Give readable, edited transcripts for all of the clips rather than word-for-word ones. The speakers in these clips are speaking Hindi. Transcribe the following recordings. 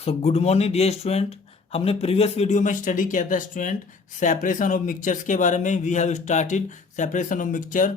सो गुड मॉर्निंग डियर स्टूडेंट। हमने प्रीवियस वीडियो में स्टडी किया था स्टूडेंट सेपरेशन ऑफ मिक्सचर्स के बारे में। We have started separation of mixture.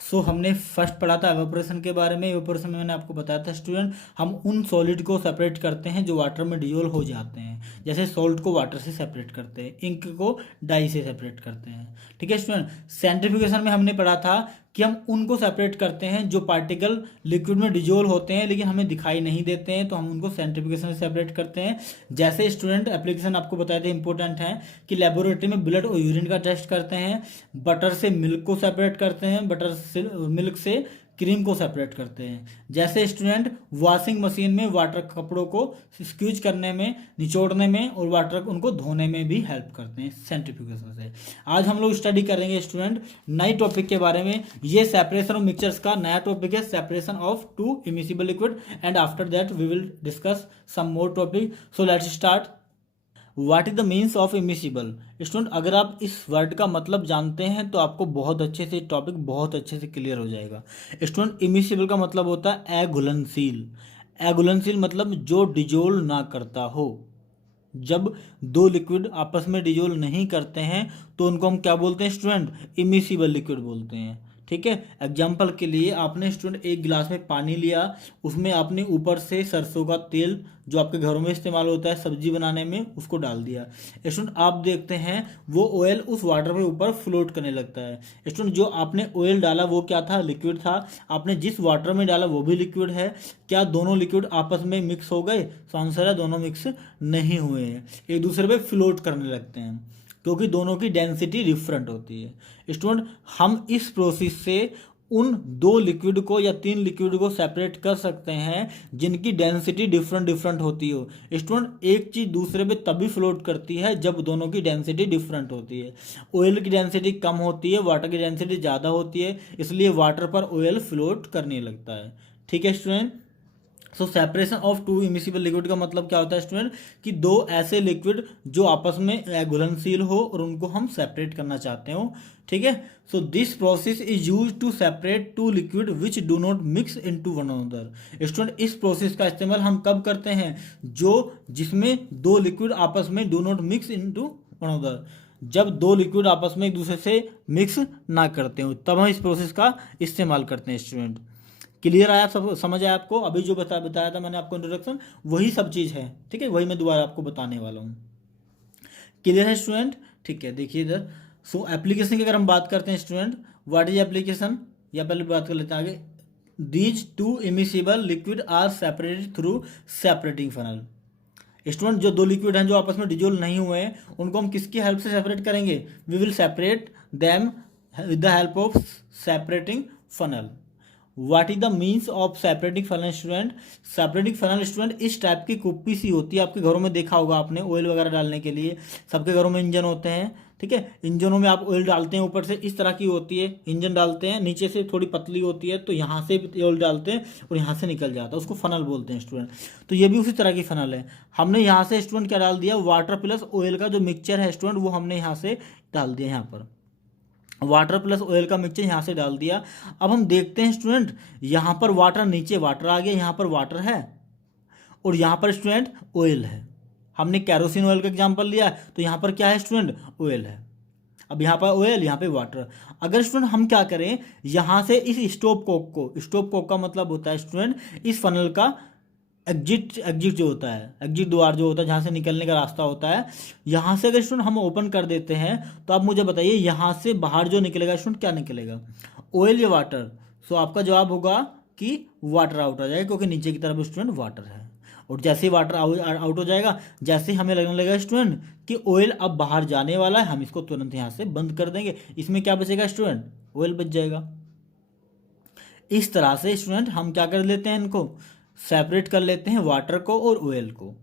So हमने फर्स्ट पढ़ा था एवापोरेशन के बारे में। एवापोरेशन में मैंने आपको बताया था स्टूडेंट, हम उन सॉलिड को सेपरेट करते हैं जो वाटर में डिजोल्व हो जाते हैं। जैसे सॉल्ट को वाटर से सेपरेट करते हैं, इंक को डाई से सेपरेट करते हैं। ठीक है स्टूडेंट। सेंट्रीफ्यूगेशन में हमने पढ़ा था कि हम उनको सेपरेट करते हैं जो पार्टिकल लिक्विड में डिजोल्व होते हैं लेकिन हमें दिखाई नहीं देते हैं, तो हम उनको सेंट्रीफ्यूगेशन से सेपरेट करते हैं। जैसे स्टूडेंट एप्लीकेशन आपको बताए थे इंपॉर्टेंट है कि लेबोरेटरी में ब्लड और यूरिन का टेस्ट करते हैं, बटर से मिल्क को सेपरेट करते हैं, बटर से मिल्क से क्रीम को सेपरेट करते हैं। जैसे स्टूडेंट वॉशिंग मशीन में वाटर कपड़ों को स्क्यूज करने में, निचोड़ने में और वाटर उनको धोने में भी हेल्प करते हैं सेंट्रीफ्यूगेशन से। आज हम लोग स्टडी करेंगे स्टूडेंट नई टॉपिक के बारे में। ये सेपरेशन ऑफ मिक्सचर्स का नया टॉपिक है, separation of two immiscible liquid, and after that we will discuss some more topic. So let's start. What is the means of immiscible? Student अगर आप इस वर्ड का मतलब जानते हैं तो आपको बहुत अच्छे से टॉपिक बहुत अच्छे से क्लियर हो जाएगा। स्टूडेंट इमिसिबल का मतलब होता है अघुलनशील। अघुलनशील मतलब जो डिजोल्व ना करता हो। जब दो लिक्विड आपस में डिजोल्व नहीं करते हैं तो उनको हम क्या बोलते हैं स्टूडेंट? इमिसिबल लिक्विड बोलते हैं। ठीक है। एग्जाम्पल के लिए आपने स्टूडेंट एक गिलास में पानी लिया, उसमें आपने ऊपर से सरसों का तेल जो आपके घरों में इस्तेमाल होता है सब्जी बनाने में, उसको डाल दिया। स्टूडेंट आप देखते हैं वो ऑयल उस वाटर में ऊपर फ्लोट करने लगता है। स्टूडेंट जो आपने ऑयल डाला वो क्या था? लिक्विड था। आपने जिस वाटर में डाला वो भी लिक्विड है। क्या दोनों लिक्विड आपस में मिक्स हो गए? तो आंसर है दोनों मिक्स नहीं हुए हैं, एक दूसरे पे फ्लोट करने लगते हैं क्योंकि दोनों की डेंसिटी डिफरेंट होती है। स्टूडेंट हम इस प्रोसेस से उन दो लिक्विड को या तीन लिक्विड को सेपरेट कर सकते हैं जिनकी डेंसिटी डिफरेंट होती हो। स्टूडेंट एक चीज़ दूसरे पे तभी फ्लोट करती है जब दोनों की डेंसिटी डिफरेंट होती है। ऑयल की डेंसिटी कम होती है, वाटर की डेंसिटी ज़्यादा होती है, इसलिए वाटर पर ऑयल फ्लोट करने लगता है। ठीक है student. So separation of two immiscible liquid का मतलब क्या होता है स्टूडेंट? कि दो ऐसे लिक्विड जो आपस में घुलनशील हो और उनको हम सेपरेट करना चाहते हो। ठीक है। So this process is use to separate two liquid which do not mix into one another. Student इस प्रोसेस का इस्तेमाल हम कब करते हैं? जिसमें दो लिक्विड आपस में do not mix into one another. जब दो लिक्विड आपस में एक दूसरे से मिक्स ना करते हो तब हम इस प्रोसेस का इस्तेमाल करते हैं स्टूडेंट। क्लियर आया? सब समझ आया आपको? अभी जो बताया था मैंने आपको इंट्रोडक्शन, वही सब चीज़ है। ठीक है, वही मैं दोबारा आपको बताने वाला हूँ। क्लियर है स्टूडेंट? ठीक है, देखिए इधर। सो एप्लीकेशन की अगर हम बात करते हैं स्टूडेंट, व्हाट इज एप्लीकेशन, या पहले बात कर लेते हैं आगे। These two immiscible liquid are separated through separating funnel. Student जो दो लिक्विड हैं जो आपस में डिजोल्व नहीं हुए हैं उनको हम किसकी हेल्प से सेपरेट करेंगे? We will separate them with the help of separating funnel. What is the means of separating funnel student? Separating funnel student इस टाइप की कुप्पी सी होती है, आपके घरों में देखा होगा आपने, ऑयल वगैरह डालने के लिए। सबके घरों में इंजन होते हैं। ठीक है, इंजनों में आप ऑयल डालते हैं, ऊपर से इस तरह की होती है, इंजन डालते हैं, नीचे से थोड़ी पतली होती है, तो यहाँ से भी ऑयल डालते हैं और यहाँ से निकल जाता है, उसको फनल बोलते हैं स्टूडेंट। तो ये भी उसी तरह की फनल है। हमने यहाँ से स्टूडेंट क्या डाल दिया? वाटर प्लस ऑयल का जो मिक्सचर है स्टूडेंट वो हमने यहाँ से डाल दिया, यहाँ पर वाटर प्लस ऑयल का मिक्सचर यहाँ से डाल दिया। अब हम देखते हैं स्टूडेंट यहाँ पर वाटर, नीचे वाटर आ गया, यहाँ पर वाटर है और यहाँ पर स्टूडेंट ऑयल है। हमने कैरोसिन ऑयल का एग्जांपल लिया तो यहाँ पर क्या है स्टूडेंट? ऑयल है। अब यहाँ पर ऑयल, यहाँ पे वाटर। अगर स्टूडेंट हम क्या करें, यहाँ से इस स्टोव कोक को, स्टोव कोक का मतलब होता है स्टूडेंट इस फनल का एग्जिट जो होता है, एग्जिट द्वार जो होता है जहाँ से निकलने का रास्ता होता है, यहाँ से अगर स्टूडेंट हम ओपन कर देते हैं तो आप मुझे बताइए यहाँ से बाहर जो निकलेगा स्टूडेंट क्या निकलेगा? ऑयल या वाटर? सो आपका जवाब होगा कि वाटर आउट हो जाएगा क्योंकि नीचे की तरफ स्टूडेंट वाटर है। और जैसे ही वाटर आउट हो जाएगा, जैसे हमें लगने लगेगा स्टूडेंट कि ऑयल अब बाहर जाने वाला है, हम इसको तुरंत यहाँ से बंद कर देंगे। इसमें क्या बचेगा स्टूडेंट? ऑयल बच जाएगा। इस तरह से स्टूडेंट हम क्या कर लेते हैं, इनको सेपरेट कर लेते हैं, वाटर को और ऑयल को।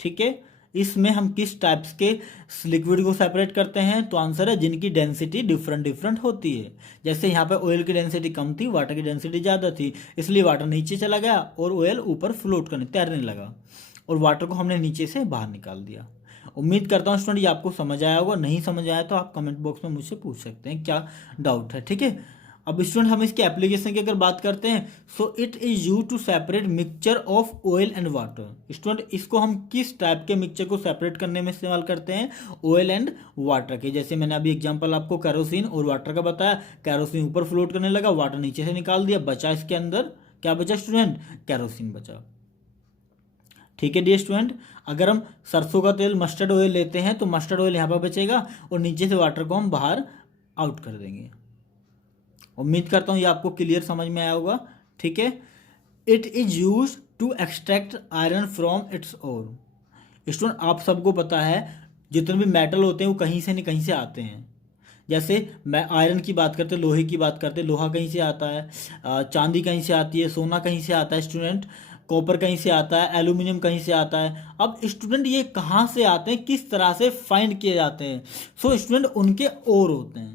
ठीक है। इसमें हम किस टाइप्स के लिक्विड को सेपरेट करते हैं? तो आंसर है जिनकी डेंसिटी डिफरेंट होती है। जैसे यहाँ पे ऑयल की डेंसिटी कम थी, वाटर की डेंसिटी ज़्यादा थी, इसलिए वाटर नीचे चला गया और ऑयल ऊपर फ्लोट करने तैरने लगा और वाटर को हमने नीचे से बाहर निकाल दिया। उम्मीद करता हूँ स्टूडेंट ये आपको समझ आया होगा। नहीं समझ आया तो आप कमेंट बॉक्स में मुझसे पूछ सकते हैं क्या डाउट है। ठीक है। अब स्टूडेंट हम इसके एप्लीकेशन की अगर बात करते हैं, so it is use to separate mixture of oil and water. Student इसको हम किस टाइप के मिक्सचर को सेपरेट करने में इस्तेमाल करते हैं, ऑयल एंड वाटर के। जैसे मैंने अभी एग्जांपल आपको कैरोसिन और वाटर का बताया, कैरोसिन ऊपर फ्लोट करने लगा, वाटर नीचे से निकाल दिया, बचा इसके अंदर क्या बचा स्टूडेंट, कैरोसिन बचा। ठीक है डियर स्टूडेंट, अगर हम सरसों का तेल मस्टर्ड ऑयल लेते हैं तो मस्टर्ड ऑयल यहाँ पर बचेगा और नीचे से वाटर को हम बाहर आउट कर देंगे। उम्मीद करता हूँ ये आपको क्लियर समझ में आया होगा। ठीक है, it is use to extract iron from its ore. Student आप सबको पता है जितने भी मेटल होते हैं वो कहीं से नहीं कहीं से आते हैं। जैसे मैं आयरन की बात करते, लोहे की बात करते, लोहा कहीं से आता है, चांदी कहीं से आती है, सोना कहीं से आता है स्टूडेंट, कॉपर कहीं से आता है, एल्यूमिनियम कहीं से आता है। अब स्टूडेंट ये कहाँ से आते हैं, किस तरह से फाइंड किए जाते हैं? सो स्टूडेंट उनके ओर होते हैं।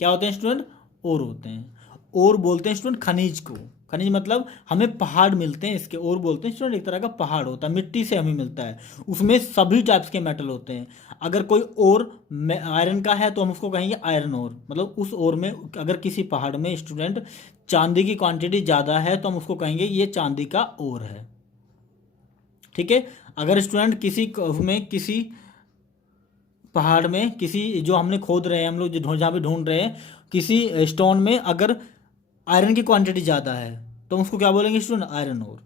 क्या होते हैं स्टूडेंट? ओर होते हैं। ओर बोलते हैं स्टूडेंट खनिज को। खनिज मतलब हमें पहाड़ मिलते हैं, इसके ओर बोलते हैं स्टूडेंट। एक तरह का पहाड़ होता है, मिट्टी से हमें मिलता है, उसमें सभी टाइप्स के मेटल होते हैं। अगर कोई ओर आयरन का है तो हम उसको कहेंगे आयरन ओर, मतलब उस ओर में अगर किसी पहाड़ में स्टूडेंट चांदी की क्वांटिटी ज़्यादा है तो हम उसको कहेंगे ये चांदी का ओर है। ठीक है, अगर स्टूडेंट किसी पहाड़ में, किसी जो हमने खोद रहे हैं हम लोग, जहाँ पे ढूंढ रहे हैं, किसी स्टोन में अगर आयरन की क्वांटिटी ज़्यादा है तो हम उसको क्या बोलेंगे स्टूडेंट? Iron ore.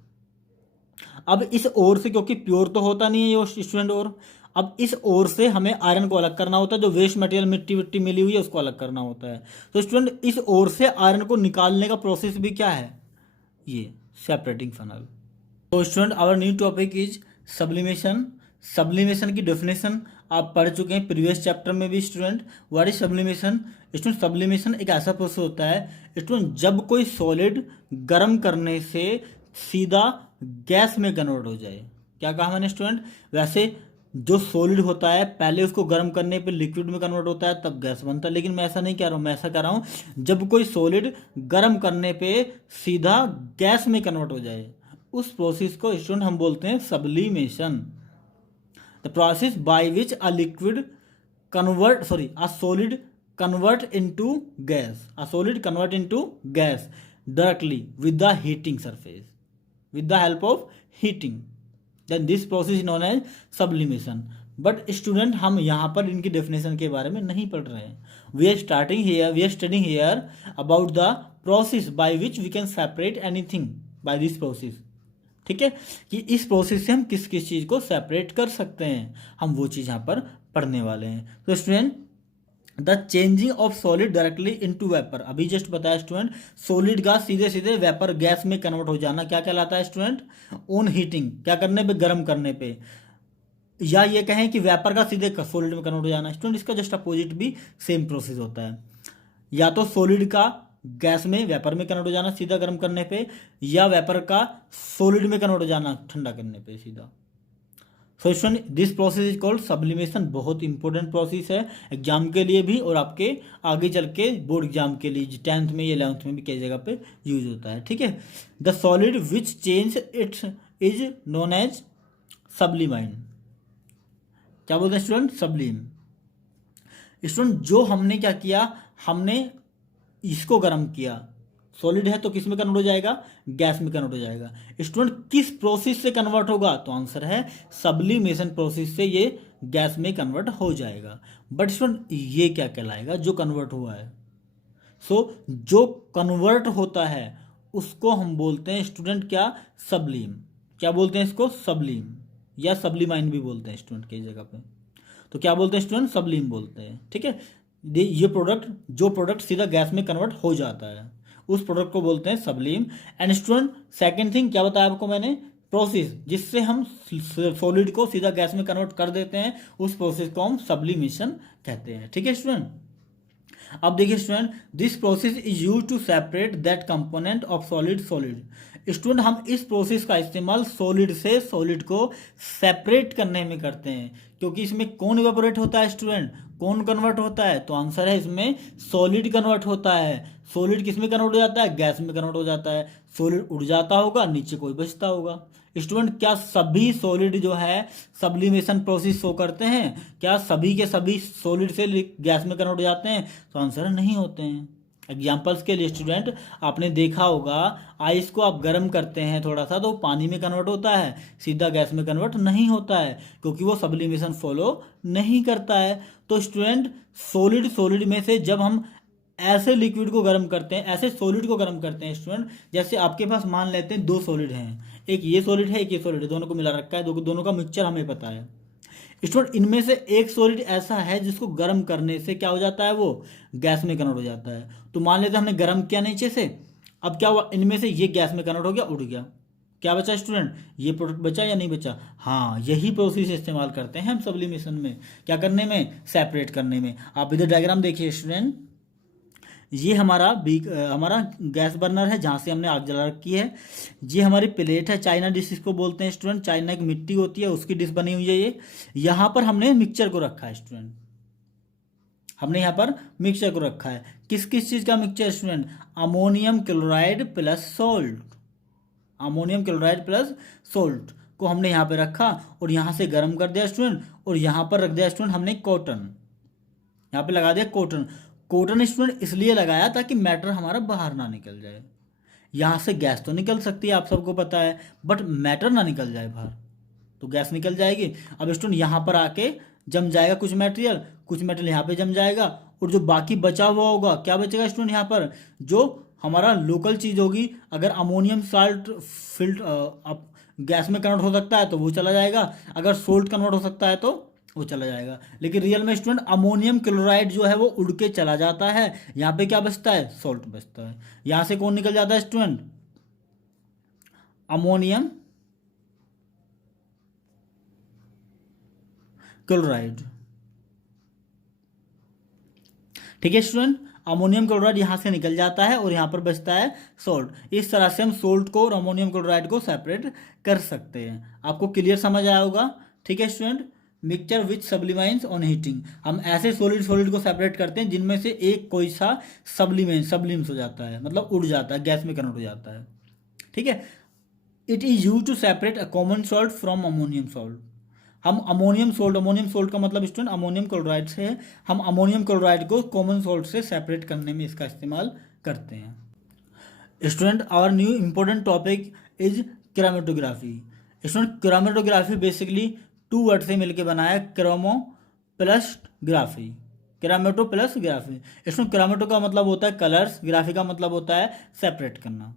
अब इस ओर से, क्योंकि प्योर तो होता नहीं है ये स्टूडेंट ओर, अब इस ओर से हमें आयरन को अलग करना होता है, जो वेस्ट मटेरियल मिट्टी विट्टी मिली हुई है उसको अलग करना होता है। तो स्टूडेंट इस ओर से आयरन को निकालने का प्रोसेस भी क्या है? ये सेपरेटिंग फनल। तो student our new topic is sublimation. Sublimation की डेफिनेशन आप पढ़ चुके हैं प्रीवियस चैप्टर में भी student. What is sublimation? Student sublimation एक ऐसा प्रोसेस होता है स्टूडेंट जब कोई सॉलिड गर्म करने से सीधा गैस में कन्वर्ट हो जाए। क्या कहा मैंने स्टूडेंट? वैसे जो सॉलिड होता है पहले उसको गर्म करने पे लिक्विड में कन्वर्ट होता है तब गैस बनता है, लेकिन मैं ऐसा नहीं कह रहा हूँ। मैं ऐसा कह रहा हूँ जब कोई सॉलिड गर्म करने पे सीधा गैस में कन्वर्ट हो जाए, उस प्रोसेस को स्टूडेंट हम बोलते हैं sublimation. The process by which a solid convert into gas, a solid convert into gas directly with the heating surface, with the help of heating, then this process is known as sublimation. But student हम यहाँ पर इनकी डेफिनेशन के बारे में नहीं पढ़ रहे हैं। We are studying here about the process by which we can separate anything by this process. ठीक है, कि इस प्रोसेस से हम किस किस चीज़ को सेपरेट कर सकते हैं, हम वो चीज़ यहाँ पर पढ़ने वाले हैं। तो student the changing of solid directly into vapour, अभी जस्ट बताया स्टूडेंट, सॉलिड का सीधे सीधे वेपर गैस में कन्वर्ट हो जाना क्या कहलाता है स्टूडेंट? ऑन हीटिंग, क्या करने पे? गर्म करने पे। या ये कहें कि वेपर का सीधे सॉलिड में कन्वर्ट हो जाना स्टूडेंट, इसका जस्ट अपोजिट भी सेम प्रोसेस होता है। या तो सॉलिड का गैस में, वेपर में कन्वर्ट हो जाना सीधा गर्म करने पे, या वेपर का सॉलिड में कन्वर्ट हो जाना ठंडा करने पे सीधा। So student this process is called sublimation. बहुत इंपॉर्टेंट प्रोसेस है एग्जाम के लिए भी और आपके आगे चल के बोर्ड एग्जाम के लिए 10th में या 11th में भी कई जगह पे यूज होता है। ठीक है, the solid which change its is known as sublimate. क्या बोलते हैं स्टूडेंट? सब्लिम। स्टूडेंट जो हमने क्या किया, हमने इसको गर्म किया, सॉलिड है तो किस में कन्वर्ट हो जाएगा? गैस में कन्वर्ट हो जाएगा। स्टूडेंट किस प्रोसेस से कन्वर्ट होगा? तो आंसर है सब्लिमेशन प्रोसेस से ये गैस में कन्वर्ट हो जाएगा। बट स्टूडेंट ये क्या कहलाएगा जो कन्वर्ट हुआ है? सो जो कन्वर्ट होता है उसको हम बोलते हैं स्टूडेंट क्या? सब्लिम। क्या बोलते हैं इसको? सब्लिम, या सब्लिमाइन भी बोलते हैं स्टूडेंट कई जगह पे। तो क्या बोलते हैं स्टूडेंट? सब्लिम बोलते हैं। ठीक है, ये जो प्रोडक्ट सीधा गैस में कन्वर्ट हो जाता है उस प्रोडक्ट को बोलते हैं सब्लिम। एंड स्टूडेंट सेकंड थिंग क्या बताया आपको मैंने? प्रोसेस जिससे हम सॉलिड को सीधा गैस में कन्वर्ट कर देते हैं उस प्रोसेस को हम सब्लिमेशन कहते हैं। ठीक है स्टूडेंट, अब देखिए student, this process is use to separate that component of solid. Student हम इस प्रोसेस का इस्तेमाल सॉलिड से सॉलिड को सेपरेट करने में करते हैं, क्योंकि इसमें कौन इवेपोरेट होता है स्टूडेंट? कौन कन्वर्ट होता है? तो आंसर है इसमें सॉलिड कन्वर्ट होता है। सॉलिड किस में कन्वर्ट हो जाता है? गैस में कन्वर्ट हो जाता है। सॉलिड उड़ जाता होगा, नीचे कोई बचता होगा। स्टूडेंट, क्या सभी सॉलिड जो है सब्लिमेशन प्रोसेस शो करते हैं? क्या सभी के सभी सॉलिड से गैस में कन्वर्ट हो जाते हैं? तो आंसर नहीं होते हैं। एग्जाम्पल्स के लिए स्टूडेंट, आपने देखा होगा आइस को आप गर्म करते हैं थोड़ा सा तो पानी में कन्वर्ट होता है, सीधा गैस में कन्वर्ट नहीं होता है, क्योंकि वो सब्लिमेशन फॉलो नहीं करता है। तो स्टूडेंट, सॉलिड में से जब हम ऐसे लिक्विड को गर्म करते हैं, ऐसे सॉलिड को गर्म करते हैं स्टूडेंट, जैसे आपके पास मान लेते हैं दो सॉलिड हैं, एक ये सॉलिड है एक ये सॉलिड है, दोनों को मिला रखा है, दोनों का मिक्सचर हमें पता है स्टूडेंट। इनमें से एक सॉलिड ऐसा है जिसको गर्म करने से क्या हो जाता है? वो गैस में कन्वर्ट हो जाता है। तो मान लेते हैं हमने गर्म किया नीचे से, अब क्या हुआ? इनमें से ये गैस में कन्वर्ट हो गया, उड़ गया। क्या बचा स्टूडेंट? ये प्रोडक्ट बचा या नहीं बचा? हाँ, यही प्रोसेस इस्तेमाल करते हैं हम सब्लिमेशन में। क्या करने में? सेपरेट करने में। आप इधर डायग्राम देखिए स्टूडेंट, ये हमारा गैस बर्नर है जहाँ से हमने आग जला रखी है। ये हमारी प्लेट है, चाइना डिश इसको बोलते हैं स्टूडेंट। चाइना की मिट्टी होती है उसकी डिश बनी हुई है ये। यहाँ पर हमने मिक्सचर को रखा है स्टूडेंट, हमने यहाँ पर मिक्सचर को रखा है। किस किस चीज़ का mixture student? Ammonium chloride plus salt. Ammonium chloride plus salt को हमने यहाँ पे रखा और यहाँ से गर्म कर दिया स्टूडेंट, और यहाँ पर रख दिया स्टूडेंट हमने कॉटन, यहाँ पे लगा दिया कॉटन। कॉटन स्टूडेंट इसलिए लगाया ताकि मैटर हमारा बाहर ना निकल जाए। यहाँ से गैस तो निकल सकती है, आप सबको पता है, बट मैटर ना निकल जाए बाहर, तो गैस निकल जाएगी। अब स्टूडेंट यहाँ पर आके जम जाएगा कुछ मटेरियल यहाँ पे जम जाएगा, और जो बाकी बचा हुआ होगा, क्या बचेगा स्टूडेंट? यहाँ पर जो हमारा लोकल चीज़ होगी, अगर अमोनियम साल्ट गैस में कन्वर्ट हो सकता है तो वो चला जाएगा, अगर सोल्ट कन्वर्ट हो सकता है तो वो चला जाएगा। लेकिन रियल में स्टूडेंट अमोनियम क्लोराइड जो है वो उड़ के चला जाता है। यहाँ पे क्या बचता है? सॉल्ट बचता है। यहाँ से कौन निकल जाता है स्टूडेंट? Ammonium chloride. ठीक है स्टूडेंट, अमोनियम क्लोराइड यहाँ से निकल जाता है और यहाँ पर बचता है सॉल्ट। इस तरह से हम सॉल्ट को और अमोनियम क्लोराइड को सेपरेट कर सकते हैं। आपको क्लियर समझ आया होगा? ठीक है student, mixture which sublimes on heating, हम ऐसे सॉलिड को सेपरेट करते हैं जिनमें से एक कोई सा सब्लिम्स हो जाता है, मतलब उड़ जाता है, गैस में कन्वर्ट हो जाता है। ठीक है, it is use to separate a common salt from ammonium salt. हम अमोनियम सॉल्ट का मतलब स्टूडेंट अमोनियम क्लोराइड से है, हम अमोनियम क्लोराइड को कॉमन सॉल्ट से सेपरेट करने में इसका इस्तेमाल करते हैं। Student, our new important topic is chromatography. Student, chromatography basically 2 word से मिलकर बना है, chromo plus graphy, chromato plus graphy. इसमें क्रोमेटो का मतलब होता है कलर्स, ग्राफी का मतलब होता है सेपरेट करना।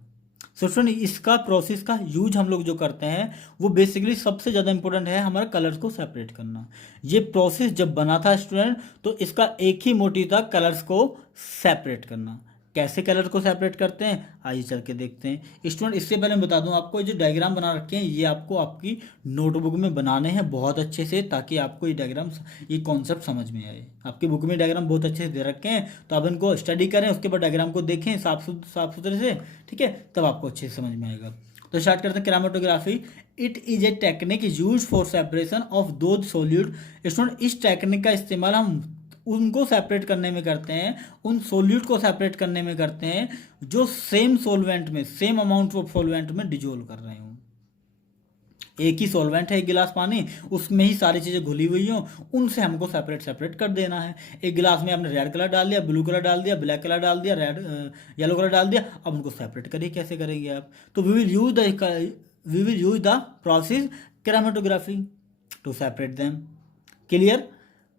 सो स्टूडेंट, इसका प्रोसेस का यूज हम लोग जो करते हैं वो बेसिकली सबसे ज़्यादा इंपॉर्टेंट है, हमारा कलर्स को सेपरेट करना। ये प्रोसेस जब बना था स्टूडेंट तो इसका एक ही मोटिव था, कलर्स को सेपरेट करना। कैसे कलर को सेपरेट करते हैं आइए चल के देखते हैं। स्टूडेंट, इससे पहले मैं बता दूं आपको, जो डायग्राम बना रखे हैं ये आपको आपकी नोटबुक में बनाने हैं बहुत अच्छे से, ताकि आपको ये डायग्राम, ये कॉन्सेप्ट समझ में आए। आपकी बुक में डायग्राम बहुत अच्छे से दे रखे हैं, तो आप इनको स्टडी करें, उसके बाद डायग्राम को देखें साफ सुथरे से, ठीक है, तब आपको अच्छे से समझ में आएगा। तो स्टार्ट करते हैं chromatography. It is a technique use for separation of दो सॉल्यूड। स्टूडेंट, इस टेक्निक का इस्तेमाल हम उनको सेपरेट करने में करते हैं, उन सोल्यूट को सेपरेट करने में करते हैं जो सेम सॉल्वेंट में, सेम अमाउंट ऑफ सॉल्वेंट में डिजोल्व कर रहे हों। एक ही सॉल्वेंट है, एक गिलास पानी, उसमें ही सारी चीज़ें घुली हुई हों, उनसे हमको सेपरेट कर देना है। एक गिलास में आपने रेड कलर डाल दिया, ब्लू कलर डाल दिया, ब्लैक कलर डाल दिया, येलो कलर डाल दिया, अब उनको सेपरेट करिए। कैसे करेंगे आप? तो we will use the process chromatography to separate them. Clear?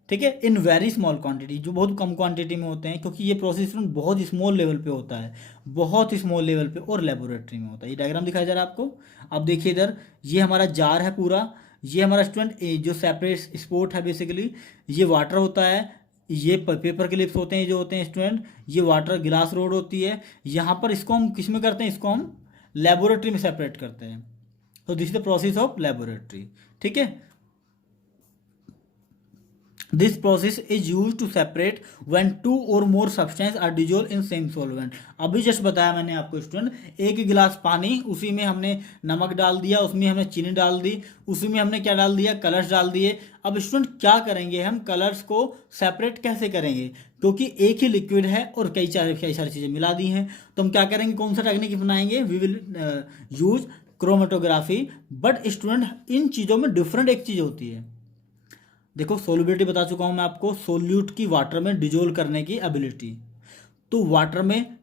ठीक है, इन वेरी स्मॉल क्वांटिटी, जो बहुत कम क्वांटिटी में होते हैं, क्योंकि ये प्रोसेस बहुत स्मॉल लेवल पे होता है, बहुत स्मॉल लेवल पे, और लेबोरेटरी में होता है। ये डायग्राम दिखाया जा रहा है आपको, अब देखिए इधर, ये हमारा जार है पूरा, ये हमारा स्टूडेंट जो सेपरेट स्पोर्ट है बेसिकली, ये वाटर होता है, ये पेपर क्लिप्स होते हैं जो होते हैं स्टूडेंट, ये वाटर गिलास रोड होती है। यहाँ पर इसको हम किस में करते हैं? इसको हम लेबोरेटरी में सेपरेट करते हैं। तो this is the process of laboratory. ठीक है, This process is used to separate when 2 or more substances are dissolved in same solvent। अभी जस्ट बताया मैंने आपको स्टूडेंट, एक गिलास पानी, उसी में हमने नमक डाल दिया, उसमें हमने चीनी डाल दी, उसी में हमने क्या डाल दिया? कलर्स डाल दिए। अब स्टूडेंट क्या करेंगे, हम कलर्स को सेपरेट कैसे करेंगे, क्योंकि एक ही लिक्विड है और कई सारी चीज़ें मिला दी हैं। तो हम क्या करेंगे, कौन सा टेक्निक अपनाएंगे, we will use chromatography. But student इन चीज़ों में डिफरेंट एक चीज़ होती है। देखो सोल्युबिलिटी बता चुका हूँ मैं आपको, सोल्यूट की वाटर में डिजोल्व करने की एबिलिटी। तो वाटर में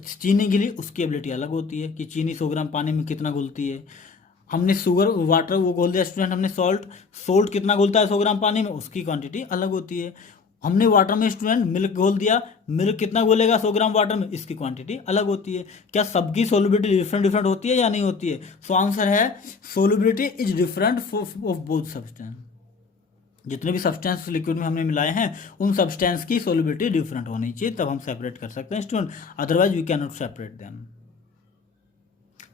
चीनी के लिए उसकी एबिलिटी अलग होती है कि चीनी 100 ग्राम पानी में कितना घुलती है। हमने शुगर वाटर वो घोल दिया स्टूडेंट, हमने सोल्ट कितना घुलता है 100 ग्राम पानी में, उसकी क्वांटिटी अलग होती है। हमने वाटर में स्टूडेंट मिल्क घोल दिया, मिल्क कितना घोलेगा 100 ग्राम वाटर में, इसकी क्वांटिटी अलग होती है। क्या सबकी सोल्युबिलिटी डिफरेंट होती है या नहीं होती है? सो आंसर है solubility is different of both substance. जितने भी सब्सटेंस लिक्विड में हमने मिलाए हैं उन सब्सटेंस की सोल्युबिलिटी डिफरेंट होनी चाहिए, तब हम सेपरेट कर सकते हैं student, otherwise we can not separate them.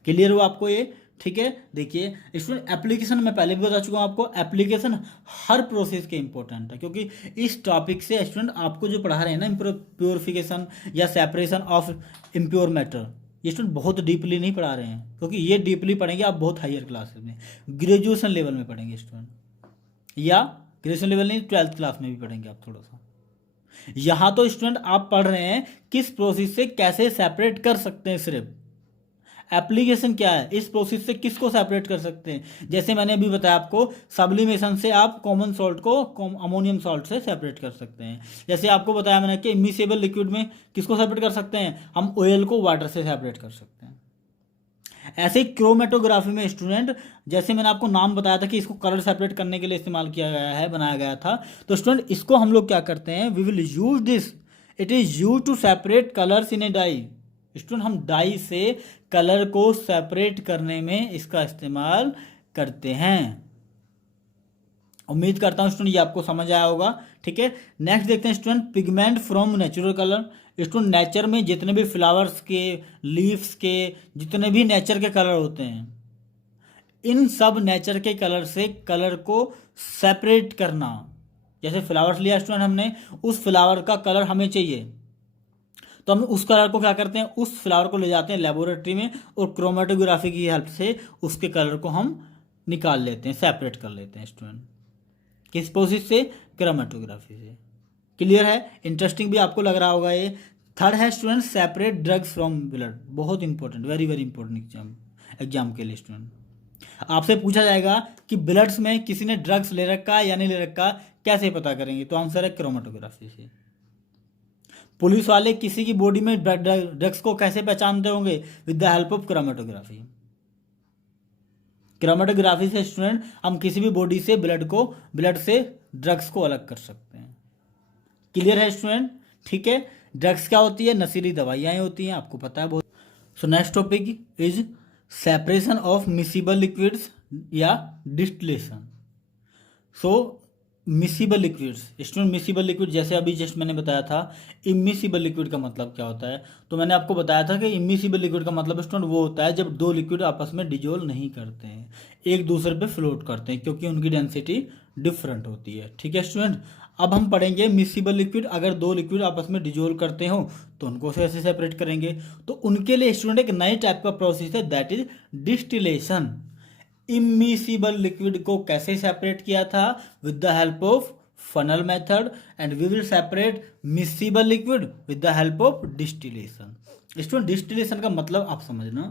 Clear हो आपको ये? ठीक है। देखिए स्टूडेंट एप्लीकेशन मैं पहले भी बता चुका हूँ आपको, एप्लीकेशन हर प्रोसेस के इंपॉर्टेंट है, क्योंकि इस टॉपिक से स्टूडेंट आपको जो पढ़ा रहे हैं ना प्योरिफिकेशन या सेपरेशन ऑफ इम्प्योर मैटर, ये स्टूडेंट बहुत डीपली नहीं पढ़ा रहे हैं, क्योंकि ये डीपली पढ़ेंगे आप बहुत हायर क्लासेस में, ग्रेजुएशन लेवल में पढ़ेंगे स्टूडेंट, या ग्रेजुएशन लेवल नहीं 12th क्लास में भी पढ़ेंगे आप थोड़ा सा। यहाँ तो स्टूडेंट आप पढ़ रहे हैं किस प्रोसेस से कैसे सेपरेट कर सकते हैं, सिर्फ एप्लीकेशन क्या है, इस प्रोसेस से किसको सेपरेट कर सकते हैं। जैसे मैंने अभी बताया आपको, सब्लिमेशन से आप कॉमन सॉल्ट को अमोनियम सॉल्ट से सेपरेट कर सकते हैं। जैसे आपको बताया मैंने कि इमिसिबल लिक्विड में किसको सेपरेट कर सकते हैं, हम ऑयल को वाटर से सेपरेट कर सकते हैं। ऐसे क्रोमेटोग्राफी में स्टूडेंट, जैसे मैंने आपको नाम बताया था कि इसको कलर सेपरेट करने के लिए इस्तेमाल किया गया है, बनाया गया था, तो स्टूडेंट इसको हम लोग क्या करते हैं, we will use this, it is use to separate colours in a dye. Student हम डाई से कलर को सेपरेट करने में इसका इस्तेमाल करते हैं। उम्मीद करता हूं स्टूडेंट ये आपको समझ आया होगा। ठीक है, नेक्स्ट देखते हैं student pigment from natural colour. Student nature में जितने भी फ्लावर्स के, लीव्स के, जितने भी नेचर के कलर होते हैं, इन सब नेचर के कलर से कलर को सेपरेट करना। जैसे फ्लावर्स लिया स्टूडेंट हमने, उस फ्लावर का कलर हमें चाहिए, तो हम उस कलर को क्या करते हैं, उस फ्लावर को ले जाते हैं लेबोरेटरी में और क्रोमेटोग्राफी की हेल्प से उसके कलर को हम निकाल लेते हैं, सेपरेट कर लेते हैं स्टूडेंट। किस प्रोसेस से? क्रोमेटोग्राफी से। क्लियर है? इंटरेस्टिंग भी आपको लग रहा होगा ये। थर्ड है student separate drugs from blood. बहुत important, very very important exam के लिए स्टूडेंट। आपसे पूछा जाएगा कि ब्लड्स में किसी ने ड्रग्स ले रखा या नहीं ले रखा, कैसे पता करेंगे? तो आंसर है क्रोमेटोग्राफी से। पुलिस वाले किसी की बॉडी में ड्रग्स को कैसे पहचानते होंगे? With the help of chromatography. Chromatography से स्टूडेंट हम किसी भी बॉडी से ब्लड से ड्रग्स को अलग कर सकते हैं। क्लियर है स्टूडेंट? ठीक है, ड्रग्स क्या होती है? नशीली दवाइयाँ होती हैं, आपको पता है बहुत। So next topic is separation of miscible liquids या distillation. So miscible liquids student, miscible liquid जैसे अभी जस्ट मैंने बताया था। इमिसिबल लिक्विड का मतलब क्या होता है? तो मैंने आपको बताया था कि इमिसिबल लिक्विड का मतलब स्टूडेंट वो होता है जब दो लिक्विड आपस में डिजोल्व नहीं करते हैं, एक दूसरे पे फ्लोट करते हैं, क्योंकि उनकी डेंसिटी डिफरेंट होती है। ठीक है स्टूडेंट, अब हम पढ़ेंगे मिसिबल लिक्विड। अगर दो लिक्विड आपस में डिजोल्व करते हो तो उनको कैसे सेपरेट करेंगे। तो उनके लिए स्टूडेंट एक नए टाइप का प्रोसेस है, that is distillation. Immiscible liquid को कैसे सेपरेट किया था? With the help of funnel method, and we will separate miscible liquid with the help of distillation. Student distillation का मतलब आप समझना,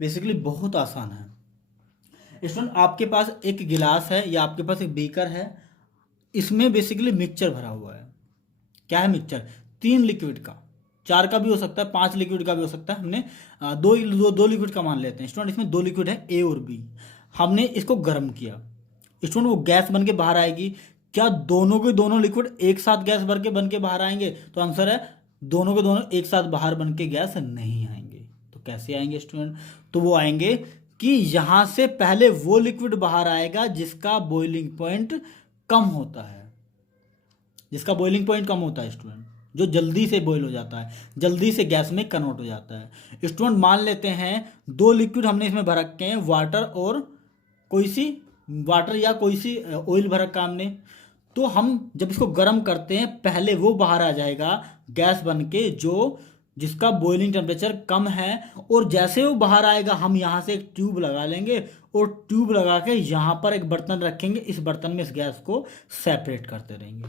बेसिकली बहुत आसान है। स्टूडेंट आपके पास एक गिलास है या आपके पास एक बीकर है, इसमें बेसिकली मिक्सचर भरा हुआ है। क्या है मिक्सचर? 3 लिक्विड का, 4 का भी हो सकता है, 5 लिक्विड का भी हो सकता है। हमने दो लिक्विड का मान लेते हैं स्टूडेंट। इसमें 2 लिक्विड है, ए और बी। हमने इसको गर्म किया स्टूडेंट, वो गैस बन के बाहर आएगी। क्या दोनों के दोनों लिक्विड एक साथ गैस भर के बन के बाहर आएंगे? तो आंसर है दोनों के दोनों एक साथ बाहर बन के गैस नहीं आएंगे। तो कैसे आएंगे स्टूडेंट? तो वो आएंगे कि यहां से पहले वो लिक्विड बाहर आएगा जिसका बॉइलिंग पॉइंट कम होता है, जिसका बॉइलिंग पॉइंट कम होता है स्टूडेंट, जो जल्दी से बॉईल हो जाता है, जल्दी से गैस में कन्वर्ट हो जाता है। स्टूडेंट मान लेते हैं 2 लिक्विड हमने इसमें भर रखे हैं, वाटर या कोई सी ऑयल भर रखा हमने। तो हम जब इसको गर्म करते हैं पहले वो बाहर आ जाएगा गैस बन के, जो जिसका बॉइलिंग टेम्परेचर कम है, और जैसे वो बाहर आएगा हम यहाँ से एक ट्यूब लगा लेंगे और ट्यूब लगा के यहाँ पर एक बर्तन रखेंगे, इस बर्तन में इस गैस को सेपरेट करते रहेंगे।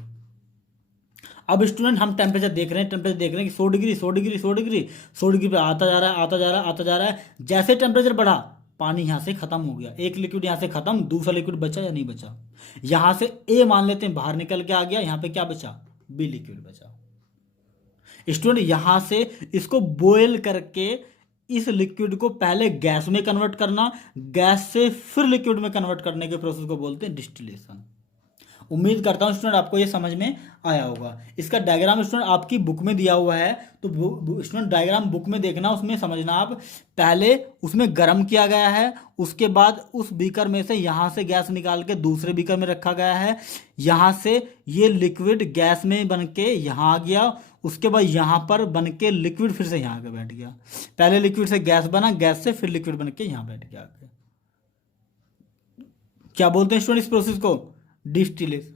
अब स्टूडेंट हम टेम्परेचर देख रहे हैं, टेम्परेचर देख रहे हैं कि 100 डिग्री 100 डिग्री 100 डिग्री 100 डिग्री पे आता जा रहा है आता जा रहा है आता जा रहा है। जैसे टेम्परेचर बढ़ा पानी यहाँ से खत्म हो गया, एक लिक्विड यहाँ से खत्म, दूसरा लिक्विड बचा या नहीं बचा? यहाँ से ए मान लेते हैं बाहर निकल के आ गया, यहाँ पे क्या बचा? बी लिक्विड बचा। स्टूडेंट यहाँ से इसको बॉयल करके इस लिक्विड को पहले गैस में कन्वर्ट करना, गैस से फिर लिक्विड में कन्वर्ट करने के प्रोसेस को बोलते हैं डिस्टिलेशन। उम्मीद करता हूँ स्टूडेंट आपको ये समझ में आया होगा। इसका डायग्राम स्टूडेंट आपकी बुक में दिया हुआ है, तो स्टूडेंट डायग्राम बुक में देखना, उसमें समझना आप। पहले उसमें गर्म किया गया है, उसके बाद उस बीकर में से यहाँ से गैस निकाल के दूसरे बीकर में रखा गया है, यहाँ से ये लिक्विड गैस में बन के यहाँ आ गया, उसके बाद यहाँ पर बन के लिक्विड फिर से यहाँ पे बैठ गया। पहले लिक्विड से गैस बना, गैस से फिर लिक्विड बन के यहाँ बैठ गया। क्या बोलते हैं स्टूडेंट इस प्रोसेस को? डिस्टिलेशन।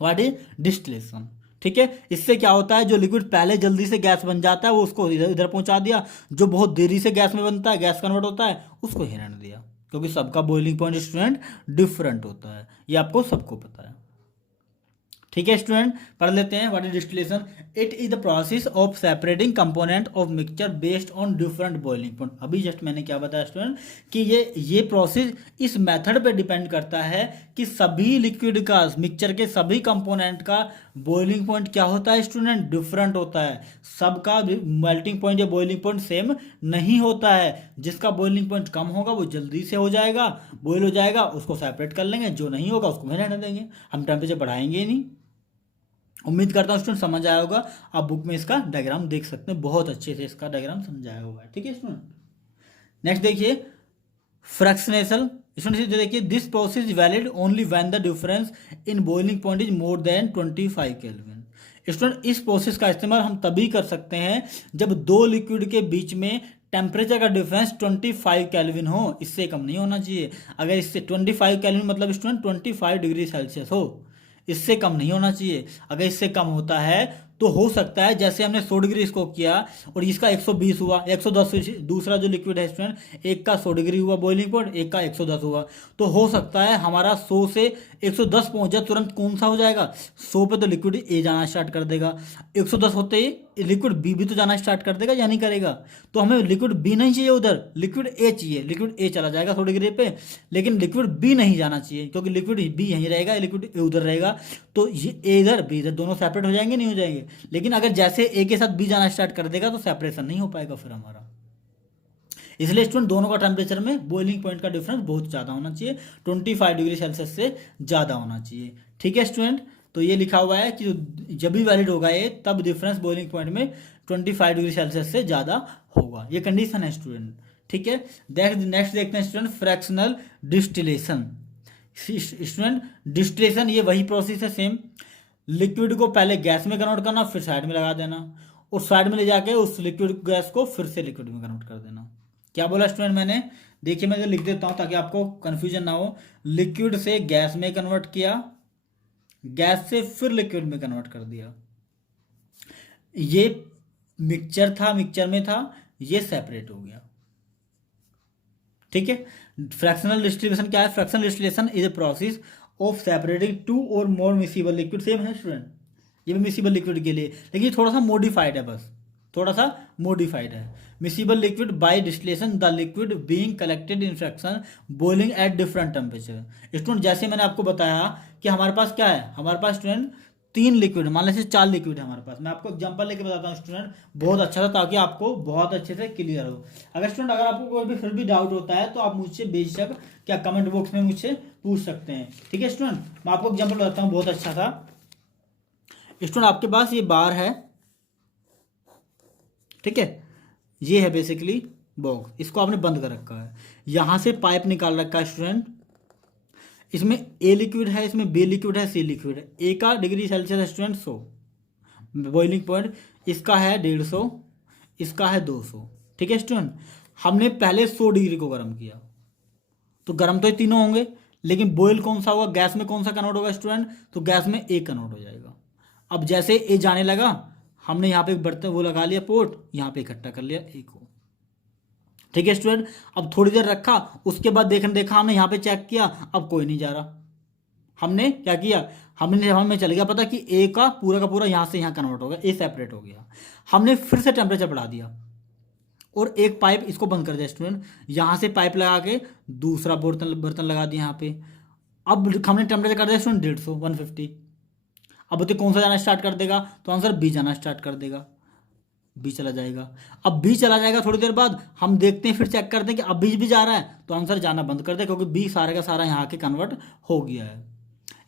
What is distillation? ठीक है, इससे क्या होता है, जो लिक्विड पहले जल्दी से गैस बन जाता है वो उसको इधर इधर पहुंचा दिया, जो बहुत देरी से गैस में बनता है, गैस कन्वर्ट होता है, उसको ही रहने दिया, क्योंकि सबका बॉइलिंग पॉइंट स्टूडेंट डिफरेंट होता है, ये आपको सबको पता है। ठीक है स्टूडेंट, पढ़ लेते हैं what is distillation. It is the process of separating component of mixture based on different boiling point. अभी जस्ट मैंने क्या बताया स्टूडेंट कि ये प्रोसेस इस मेथड पे डिपेंड करता है कि सभी लिक्विड का, मिक्सचर के सभी कंपोनेंट का बॉइलिंग पॉइंट क्या होता है स्टूडेंट? डिफरेंट होता है। सबका मेल्टिंग पॉइंट या बॉइलिंग पॉइंट सेम नहीं होता है। जिसका बॉइलिंग पॉइंट कम होगा वो जल्दी से हो जाएगा, बॉइल हो जाएगा, उसको सेपरेट कर लेंगे, जो नहीं होगा उसको वहीं रहने देंगे, हम टेम्परेचर बढ़ाएंगे ही नहीं। उम्मीद करता हूँ स्टूडेंट समझ आया होगा। आप बुक में इसका डायग्राम देख सकते हैं, बहुत अच्छे से इसका डायग्राम समझाया हुआ है। ठीक है स्टूडेंट, नेक्स्ट देखिए फ्रैक्शनेशन। स्टूडेंट देखिए this process is valid only when the difference in boiling point is more than 25 kelvin. Student इस प्रोसेस का इस्तेमाल हम तभी कर सकते हैं जब दो लिक्विड के बीच में टेम्परेचर का डिफरेंस 25 केल्विन हो, इससे कम नहीं होना चाहिए। अगर इससे 25 केल्विन मतलब स्टूडेंट 25 डिग्री सेल्सियस हो, इससे कम नहीं होना चाहिए। अगर इससे कम होता है तो हो सकता है, जैसे हमने 100 डिग्री इसको किया और इसका 120 हुआ, 110, दूसरा जो लिक्विड है स्टूडेंट एक का 100 डिग्री हुआ बॉइलिंग पॉइंट, एक का 110 हुआ, तो हो सकता है हमारा 100 से 110 पहुंच जाए, तुरंत कौन सा हो जाएगा? 100 पे तो लिक्विड ए जाना स्टार्ट कर देगा, 110 होते ही लिक्विड बी भी तो जाना स्टार्ट कर देगा या नहीं करेगा? तो हमें लिक्विड बी नहीं चाहिए, उधर लिक्विड ए चाहिए। लिक्विड ए चला जाएगा 100 डिग्री पे, लेकिन लिक्विड बी नहीं जाना चाहिए, क्योंकि लिक्विड बी यहीं रहेगा, लिक्विड ए उधर रहेगा, तो ये ए इधर बी इधर, दोनों सेपरेट हो जाएंगे नहीं हो जाएंगे? लेकिन अगर जैसे ए के साथ बी जाना स्टार्ट कर देगा तो सेपरेशन नहीं हो पाएगा फिर हमारा। इसलिए स्टूडेंट दोनों का टेम्परेचर में बॉइलिंग पॉइंट का डिफरेंस बहुत ज़्यादा होना चाहिए, 25 डिग्री सेल्सियस से ज़्यादा होना चाहिए। ठीक है स्टूडेंट, तो ये लिखा हुआ है कि जब भी वैलिड होगा ये, तब डिफरेंस बॉइलिंग पॉइंट में 25 डिग्री सेल्सियस से ज़्यादा होगा, ये कंडीशन है स्टूडेंट। ठीक है, नेक्स्ट देखते हैं student fractional distillation. Student distillation ये वही प्रोसेस है सेम, लिक्विड को पहले गैस में कन्वर्ट करना, फिर साइड में लगा देना, और साइड में ले जाके उस लिक्विड गैस को फिर से लिक्विड में कन्वर्ट कर देना। क्या बोला स्टूडेंट मैंने? देखिए मैं लिख देता हूँ ताकि आपको कंफ्यूजन ना हो। लिक्विड से गैस में कन्वर्ट किया, गैस से फिर लिक्विड में कन्वर्ट कर दिया। ये मिक्सचर था, मिक्सचर में था, ये सेपरेट हो गया। ठीक है, फ्रैक्शनल डिस्टिलेशन क्या है? Fractional distillation is a process of separating two और मोर मिसिबल लिक्विड। सेम है स्टूडेंट, ये भी मिसिबल लिक्विड के लिए, लेकिन थोड़ा सा मॉडिफाइड है, बस थोड़ा सा मॉडिफाइड है। Miscible liquid by distillation the liquid being collected in fraction boiling at different temperature. Student जैसे मैंने आपको बताया कि हमारे पास क्या है, हमारे पास स्टूडेंट 3 लिक्विड, मान लीजिए 4 लिक्विड है हमारे पास। मैं आपको एग्जांपल लेके बताता हूँ स्टूडेंट, बहुत अच्छा था ताकि आपको बहुत अच्छे से क्लियर हो। अगर स्टूडेंट अगर आपको कोई भी फिर भी डाउट होता है तो आप मुझसे बेशक क्या कमेंट बॉक्स में मुझसे पूछ सकते हैं। ठीक है स्टूडेंट, मैं आपको एग्जाम्पल बताता हूँ, बहुत अच्छा था स्टूडेंट। आपके पास ये बार है, ठीक है, ये है बेसिकली बॉक्स, इसको आपने बंद कर रखा है, यहाँ से पाइप निकाल रखा है स्टूडेंट। इसमें ए लिक्विड है, इसमें बी लिक्विड है, सी लिक्विड है। ए का डिग्री सेल्सियस है स्टूडेंट 100 बॉइलिंग पॉइंट, इसका है 150, इसका है 200। ठीक है स्टूडेंट, हमने पहले 100 डिग्री को गर्म किया, तो गर्म तो ये तीनों होंगे, लेकिन बॉयल कौन सा होगा, गैस में कौन सा कन्वर्ट होगा स्टूडेंट? तो गैस में ए कन्वर्ट हो जाएगा। अब जैसे ए जाने लगा, हमने यहाँ पे एक बर्तन वो लगा लिया पोर्ट, यहाँ पे इकट्ठा कर लिया ए को। ठीक है स्टूडेंट, अब थोड़ी देर रखा, उसके बाद देखा हमने यहाँ पे चेक किया, अब कोई नहीं जा रहा। हमने क्या किया, हमें चल गया पता कि ए का पूरा यहाँ से यहाँ कन्वर्ट हो गया, ए सेपरेट हो गया। हमने फिर से टेम्परेचर बढ़ा दिया और एक पाइप इसको बंद कर दिया स्टूडेंट, यहाँ से पाइप लगा के दूसरा बर्तन लगा दिया यहाँ पे। अब हमने टेम्परेचर कर दिया स्टूडेंट 150 150। अब बताइए कौन सा जाना स्टार्ट कर देगा, तो आंसर बी जाना स्टार्ट कर देगा, बी चला जाएगा। अब बी चला जाएगा, थोड़ी देर बाद हम देखते हैं, फिर चेक करते हैं कि अब बी भी जा रहा है, तो आंसर जाना बंद कर दे, क्योंकि बी सारे का सारा यहाँ के कन्वर्ट हो गया है।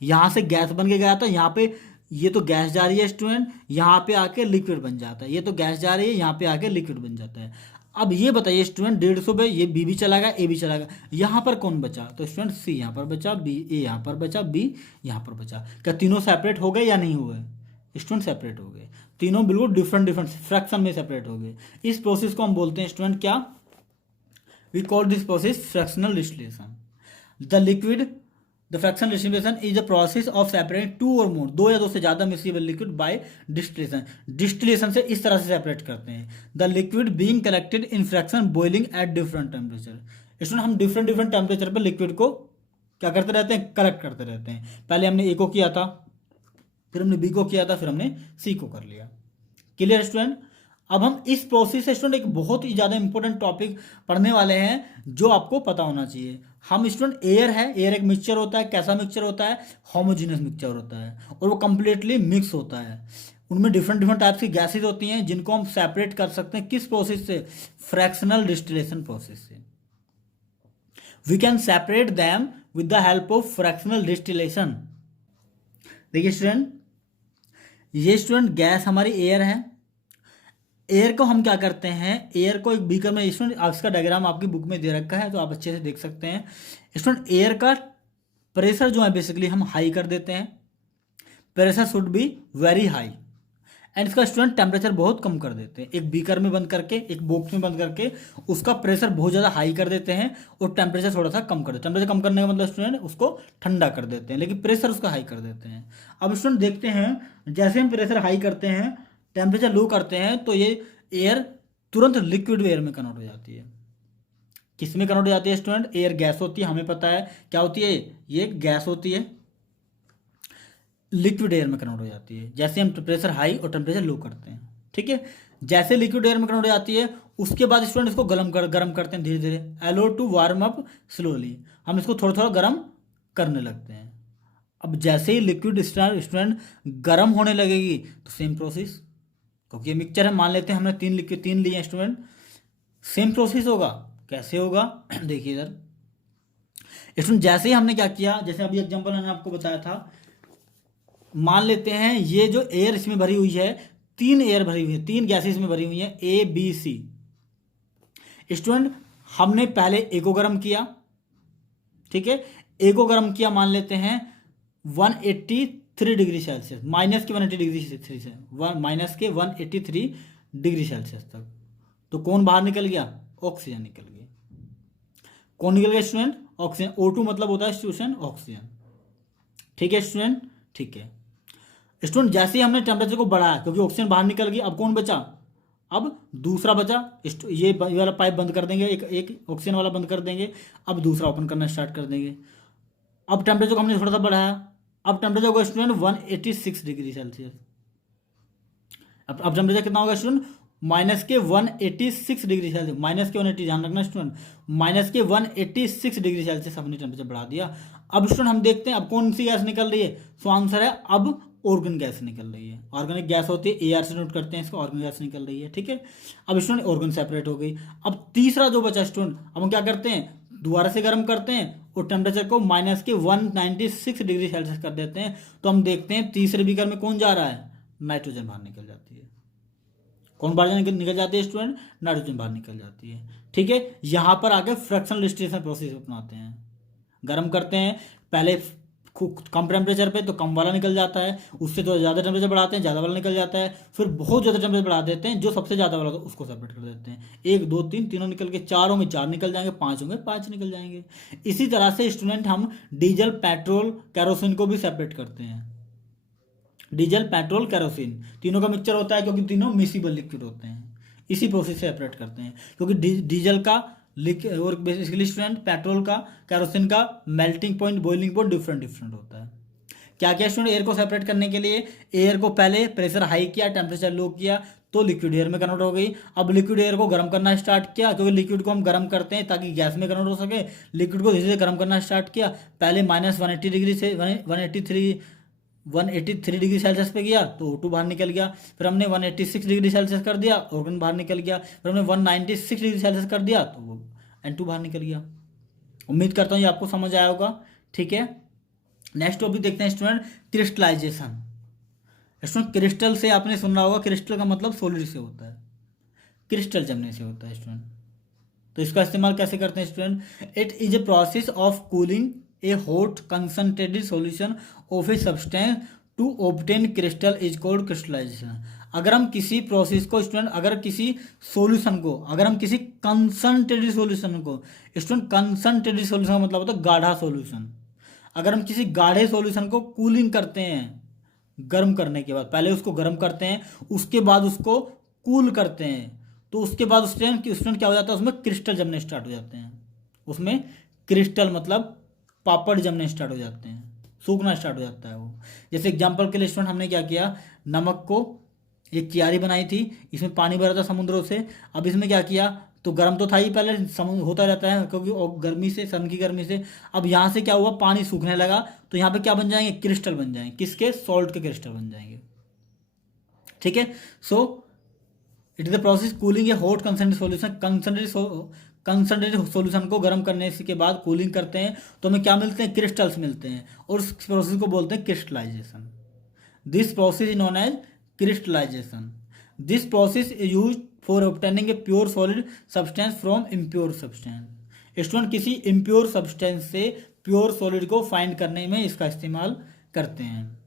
यहाँ से गैस बन के गया था, यहाँ पे ये तो गैस जा रही है स्टूडेंट, यहाँ पे आके लिक्विड बन जाता है, ये तो गैस जा रही है, यहाँ पे आके लिक्विड बन जाता है। अब ये बताइए स्टूडेंट 150 पे ये बी भी चला गया, ए भी चला गया, यहाँ पर कौन बचा, तो स्टूडेंट सी यहाँ पर बचा, बी ए यहाँ पर बचा, बी यहाँ पर बचा। क्या तीनों सेपरेट हो गए या नहीं हुए स्टूडेंट, सेपरेट हो गए, तीनों बिल्कुल डिफरेंट फ्रैक्शन में सेपरेट हो गए। इस प्रोसेस को हम बोलते हैं स्टूडेंट क्या, we call this process fractional distillation. The liquid the fractional distillation is the process of separating two और मोर, दो या दो से ज्यादा miscible liquid by distillation. Distillation से इस तरह से सेपरेट करते हैं, the liquid being collected in fraction boiling at different temperature. इसमें हम डिफरेंट टेम्परेचर पर लिक्विड को क्या करते रहते हैं, कलेक्ट करते रहते हैं। पहले हमने ए को किया था, फिर हमने बी को किया था, फिर हमने सी को कर लिया। Clear student. अब हम इस प्रोसेस से स्टूडेंट एक बहुत ही ज़्यादा इंपॉर्टेंट टॉपिक पढ़ने वाले हैं जो आपको पता होना चाहिए। हम स्टूडेंट एयर है, एयर एक मिक्सचर होता है, कैसा मिक्सचर होता है, होमोजीनियस मिक्सचर होता है, और वो कंप्लीटली मिक्स होता है। उनमें डिफरेंट टाइप्स की गैसेज होती हैं जिनको हम सेपरेट कर सकते हैं, किस प्रोसेस से, फ्रैक्शनल डिस्टिलेशन प्रोसेस से। We can separate them with the help of fractional distillation. देखिए स्टूडेंट, ये स्टूडेंट गैस हमारी एयर है, एयर को हम क्या करते हैं, एयर को एक बीकर में, स्टूडेंट इसका डायग्राम आपकी बुक में दे रखा है तो आप अच्छे से देख सकते हैं। स्टूडेंट एयर का प्रेशर जो है बेसिकली हम हाई कर देते हैं, pressure should be very high, and इसका स्टूडेंट टेम्परेचर बहुत कम कर देते हैं। एक बीकर में बंद करके, एक बॉक्स में बंद करके उसका प्रेशर बहुत ज़्यादा हाई कर देते हैं और टेम्परेचर थोड़ा सा कम कर देते हैं। टेम्परेचर कम करने का मतलब स्टूडेंट उसको ठंडा कर देते हैं, लेकिन प्रेशर उसका हाई कर देते हैं। अब स्टूडेंट देखते हैं, जैसे हम प्रेशर हाई करते हैं, टेम्परेचर लो करते हैं, तो ये एयर तुरंत लिक्विड एयर में कन्वर्ट हो जाती है। किस में कन्वर्ट हो जाती है स्टूडेंट, एयर गैस होती है, हमें पता है क्या होती है, ये गैस होती है, लिक्विड एयर में कन्वर्ट हो जाती है जैसे हम प्रेशर हाई और टेम्परेचर लो करते हैं। ठीक है, जैसे लिक्विड एयर में कन्वर्ट हो जाती है, उसके बाद स्टूडेंट इसको गर्म करते हैं धीरे धीरे, अलो टू वार्म अप स्लोली, हम इसको थोड़ा थोड़ा गर्म करने लगते हैं। अब जैसे ही लिक्विड स्टूडेंट गर्म होने लगेगी तो सेम प्रोसेस, क्योंकि ये मिक्सचर है, मान लेते हैं हमने तीन लिए स्टूडेंट, सेम प्रोसेस होगा। कैसे होगा देखिए इधर स्टूडेंट, जैसे ही हमने क्या किया, जैसे अभी एग्जांपल मैंने आपको बताया था, मान लेते हैं ये जो एयर इसमें भरी हुई है, तीन एयर भरी हुई है, तीन गैसेस में भरी हुई है, ए बी सी। स्टूडेंट हमने पहले ए को गर्म किया, ठीक है, ए को गर्म किया, मान लेते हैं 183 डिग्री सेल्सियस, माइनस के 180 डिग्री से माइनस के 183 डिग्री सेल्सियस तक। तो कौन बाहर निकल गया, ऑक्सीजन निकल गया। कौन निकल गया स्टूडेंट, ऑक्सीजन। O2 मतलब होता है स्टूडेंट ऑक्सीजन। ठीक है स्टूडेंट, ठीक है स्टूडेंट। जैसे ही हमने टेम्परेचर को बढ़ाया, क्योंकि ऑक्सीजन बाहर निकल गई, अब कौन बचा, अब दूसरा बचा, ये वाला पाइप बंद कर देंगे, एक ऑक्सीजन वाला बंद कर देंगे, अब दूसरा ओपन करना स्टार्ट कर देंगे। अब टेम्परेचर को हमने थोड़ा सा बढ़ाया, अब टेम्परेचर होगा स्टूडेंट 186 डिग्री सेल्सियस। अब टेम्परेचर कितना होगा स्टूडेंट, माइनस के 186 डिग्री सेल्सियस, माइनस के 180, ध्यान रखना स्टूडेंट, माइनस के 186 डिग्री सेल्सियस हमने टेम्परेचर बढ़ा दिया। अब स्टूडेंट हम देखते हैं अब कौन सी गैस निकल रही है, सो आंसर है अब ऑर्गन गैस निकल रही है। ऑर्गेनिक गैस होती है, AR से नोट करते हैं इसको, ऑर्गन गैस निकल रही है। ठीक है, अब स्टूडेंट ऑर्गन सेपरेट हो गई। अब तीसरा जो बचा स्टूडेंट, अब हम क्या करते हैं, दोबारा से गर्म करते हैं और टेम्परेचर को माइनस के 196 डिग्री सेल्सियस कर देते हैं। तो हम देखते हैं तीसरे बीकर में कौन जा रहा है, नाइट्रोजन बाहर निकल जाती है। कौन बाहर निकल जाती है स्टूडेंट, नाइट्रोजन बाहर निकल जाती है। ठीक है, यहां पर आके फ्रैक्शनल डिस्टिलेशन प्रोसेस अपनाते हैं, गर्म करते हैं, पहले कम टेम्परेचर पे तो कम वाला निकल जाता है, उससे तो ज़्यादा टेम्परेचर बढ़ाते हैं, ज़्यादा वाला निकल जाता है, फिर बहुत ज़्यादा टेम्परेचर बढ़ा देते हैं, जो सबसे ज़्यादा वाला होता है उसको सेपरेट कर देते हैं। 1 2 3 तीनों निकल के, 4 होंगे 4 निकल जाएंगे, 5 होंगे 5 निकल जाएंगे। इसी तरह से स्टूडेंट हम डीजल, पेट्रोल, कैरोसिन को भी सेपरेट करते हैं। डीजल, पेट्रोल, केरोसिन, तीनों का मिक्सचर होता है क्योंकि तीनों मिसिबल लिक्विड होते हैं। इसी प्रोसेस से सेपरेट करते हैं क्योंकि डीजल का और बेसिकली स्टूडेंट पेट्रोल का, केरोसिन का melting point, boiling point different different होता है। क्या क्या स्टूडेंट, एयर को सेपरेट करने के लिए एयर को पहले प्रेशर हाई किया, टेम्परेचर लो किया तो लिक्विड एयर में कन्वर्ट हो गई। अब लिक्विड एयर को गर्म करना स्टार्ट किया क्योंकि लिक्विड को हम गर्म करते हैं ताकि गैस में कन्वर्ट हो सके। लिक्विड को धीरे धीरे गर्म करना स्टार्ट किया, पहले -180 डिग्री से 183 डिग्री सेल्सियस पे गया तो O2 बाहर निकल गया। फिर हमने 186 डिग्री सेल्सियस कर दिया, ऑर्गन बाहर निकल गया। फिर हमने 196 डिग्री सेल्सियस कर दिया तो वो N2 बाहर निकल गया। उम्मीद करता हूँ ये आपको समझ आया होगा। ठीक है, नेक्स्ट टॉपिक देखते हैं स्टूडेंट, क्रिस्टलाइजेशन। स्टूडेंट क्रिस्टल से आपने सुना होगा, क्रिस्टल का मतलब सॉलिड से होता है, क्रिस्टल जमने से होता है स्टूडेंट। तो इसका इस्तेमाल कैसे करते हैं student, it is a process of cooling a hot concentrated solution of a substance to obtain crystal is called crystallisation. अगर हम किसी प्रोसेस को स्टूडेंट, अगर किसी सॉल्यूशन को, अगर हम किसी कंसंट्रेटेड सॉल्यूशन को, स्टूडेंट कंसंट्रेटेड सॉल्यूशन का मतलब होता है गाढ़ा सॉल्यूशन। अगर हम किसी गाढ़े सॉल्यूशन को कूलिंग करते हैं, गर्म करने के बाद, पहले उसको गर्म करते हैं उसके बाद उसको कूल करते हैं, तो उसके बाद स्टूडेंट क्या हो जाता है, उसमें क्रिस्टल जमने स्टार्ट हो जाते हैं। उसमें क्रिस्टल मतलब पापड़ जमने स्टार्ट हो जाते हैं, सूखना स्टार्ट हो जाता है वो। जैसे एग्जांपल के लिए स्टूडेंट हमने क्या किया, नमक को एक क्यारी बनाई थी, इसमें पानी भरा था समुद्रों से। अब इसमें क्या किया, तो गर्म तो था ही पहले, समुद्र होता रहता है क्योंकि गर्मी से, सन की गर्मी से। अब यहाँ से क्या हुआ, पानी सूखने लगा तो यहाँ पे क्या बन जाएंगे, क्रिस्टल बन जाएंगे। किसके, सॉल्ट के क्रिस्टल बन जाएंगे। ठीक है, सो it is the process cooling a hot concentrated solution. Concentrated solution को गर्म करने के बाद कूलिंग करते हैं तो हमें क्या मिलते हैं, क्रिस्टल्स मिलते हैं, और उस प्रोसेस को बोलते हैं crystallisation. This process is known as crystallisation. This process is use for obtaining a pure solid substance from impure substance. Student किसी इम्प्योर सब्सटेंस से प्योर सॉलिड को फाइंड करने में इसका इस्तेमाल करते हैं।